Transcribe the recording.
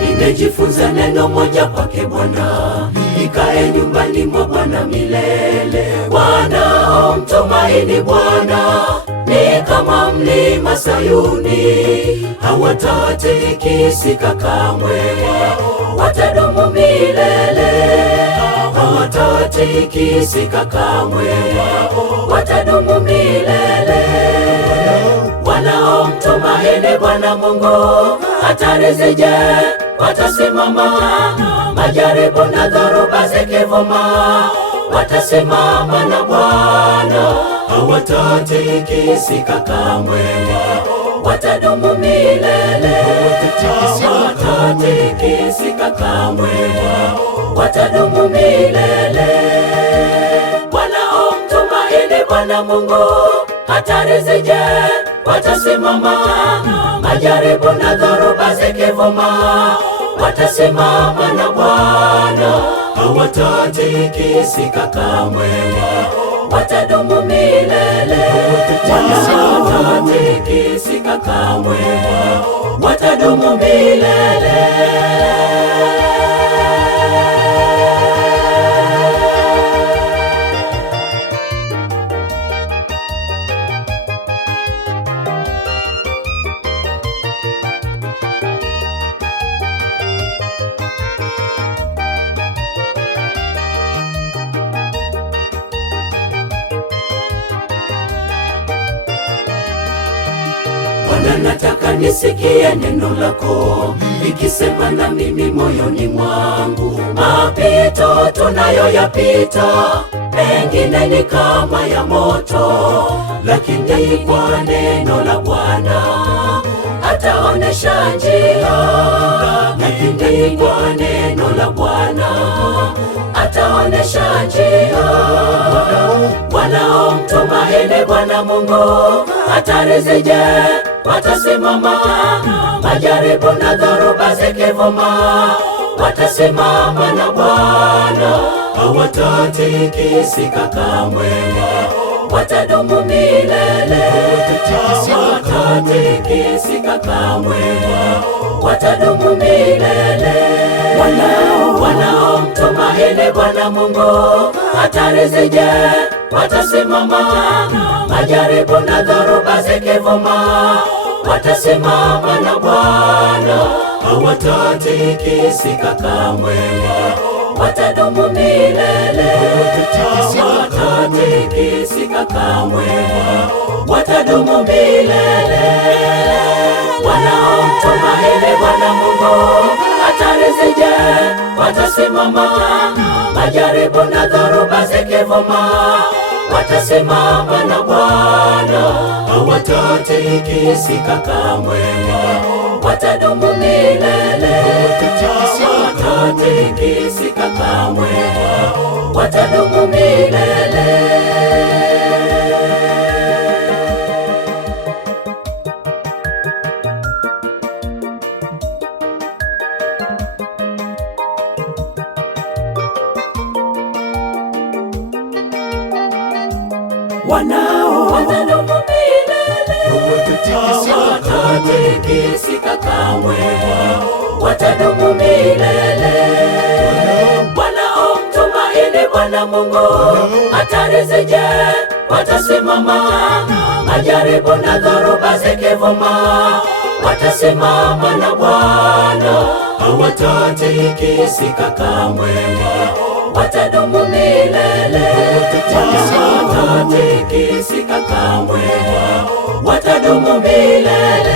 Nimejifunza neno moja kwake Bwana, nikae nyumbani mwa Bwana milele. Wanaomtumaini Bwana ni kama mlima Sayuni, hawatatikisika kamwe, watadumu milele. Hawatatikisika kamwe, watadumu milele. Wanaomtumaini Bwana Mungu hatari zije watasimama, majaribu na dhoruba zikivuma, watasimama na Bwana, hawatatikisika kamwe, watadumu milele. Hawatatikisika kamwe, watadumu milele. Wanaomtumaini Bwana Mungu hatari zije watasimama, majaribu na dhoruba zikivuma, watasimama na Bwana, hawatatikisika kamwe, watadumu milele. Hawatatikisika kamwe, watadumu milele. Bwana, nataka nisikie neno lako likisema na mimi moyoni mwangu. Mapito tunayoyapita mengine ni kama ya moto, lakini kwa neno la Bwana ataonesha njia. Lakini kwa neno la Bwana ataonesha njia. Wanaomtumaini Bwana Mungu hatari zije watasimama, majaribu na dhoruba zikivuma, watasimama na Bwana, hawatatikisika kamwe, watadumu milele. Hawatatikisika kamwe, watadumu milele. Wanaomtumaini Bwana Mungu hatari zije watasimama, majaribu na dhoruba zikivuma, watasimama na Bwana, hawatatikisika kamwe, watadumu milele. Hawatatikisika kamwe, watadumu milele. Wanaomtumaini Bwana Mungu hatari zije watasimama, majaribu na dhoruba zikivuma, watasimama na Bwana, hawatatikisika kamwe, watadumu milele. Hawatatikisika kamwe, watadumu milele. Watadumu milele. Hawatatikisika kamwe, watadumu milele. Wanaomtumaini Bwana Mungu hatari zije watasimama, majaribu na dhoruba zikivuma, watasimama na Bwana, hawatatikisika kamwe, watadumu milele. Hawatatikisika kamwe, watadumu milele.